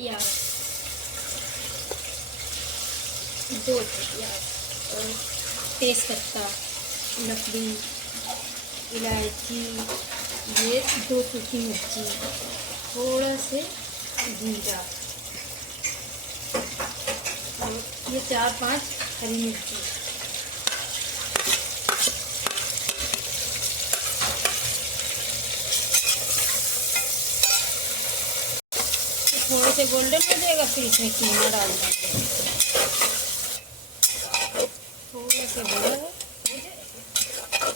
प्याज, 2 प्याज और तेज पत्ता, लकड़ी, इलायची, ये 2 सूखी मिर्ची, थोड़ा से जीरा और ये 4-5 हरी मिर्ची। थोड़े से गोल्डन हो जाएगा, फिर इसमें कीमा डाल देंगे। थोड़ा से बड़ा हो जाए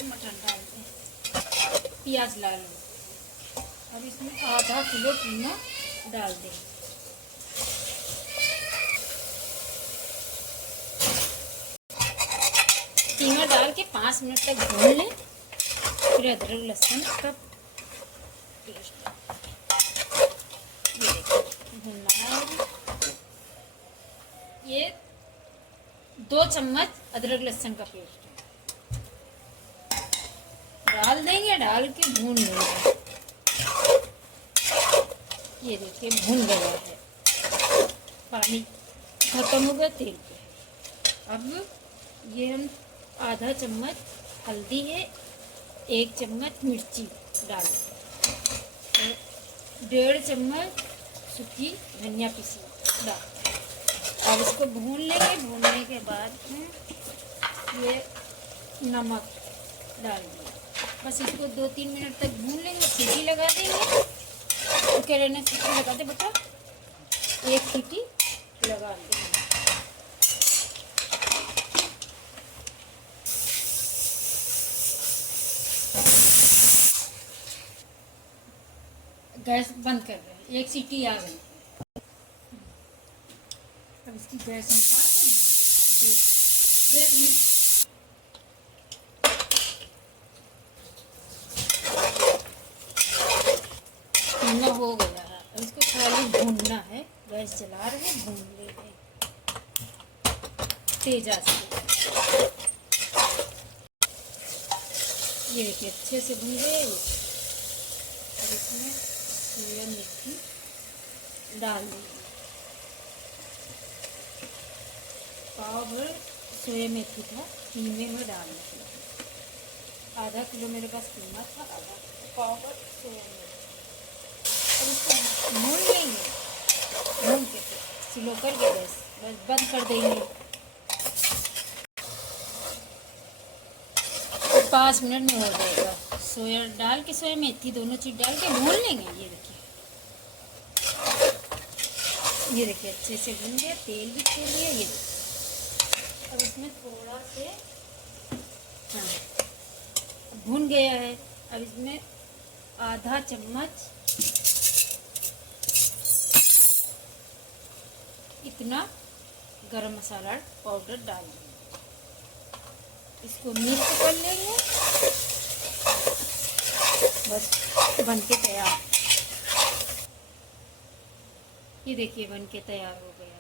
मटन डाल दें, प्याज लाल हो। अब इसमें आधा किलो कीमा डाल दें। कीमा डाल के 5 मिनट तक भून लें। फिर अदरक लहसुन का पेस्ट भूनना है। ये 2 चम्मच अदरक लहसुन का पेस्ट डाल देंगे, डाल के भून लेंगे। ये देखिए भून गया है, पानी खत्म हो गया तेल पे। अब ये हम आधा चम्मच हल्दी है, 1 चम्मच मिर्ची डाल दें, 1.5 चम्मच सूखी धनिया पीसी डाल। अब इसको भून लेंगे। भूनने के बाद ये नमक डाल देंगे। बस इसको 2-3 मिनट तक भून लेंगे। सीटी लगा देंगे। तो कह रहे हैं सीटी लगा दे बेटा, 1 सीटी लगा देंगे। गैस बंद कर रहे हैं, 1 सीटी आ गई। अब इसकी गैस निकाल देंगे। भुनना हो गया है, अब इसको खाली भूनना है। गैस जला रहे हैं, भून ले रहे तेज आंच पे। ये देखिए अच्छे से भून गए। अब इसमें सोया मेथी डाल देंगे। पाव भर सोया मेथी था, कीमे में डाल दिया। आधा किलो मेरे पास कीमा था, आधा पाव भर सोया मेथी। अब इसको भून लेंगे। भून के स्लो करके गैस बस बंद कर देंगे। 5 मिनट में हो जाएगा। सोया डाल के, सोया मेथी दोनों चीज़ डाल के भून लेंगे। ये देखिए अच्छे से भून गया, तेल भी छोड़ दिया। ये अब इसमें थोड़ा से भून गया है। अब इसमें आधा चम्मच इतना गरम मसाला पाउडर डाल देंगे। इसको मिक्स कर लेंगे। बस बन के तैयार। ये देखिए बन के तैयार हो गया।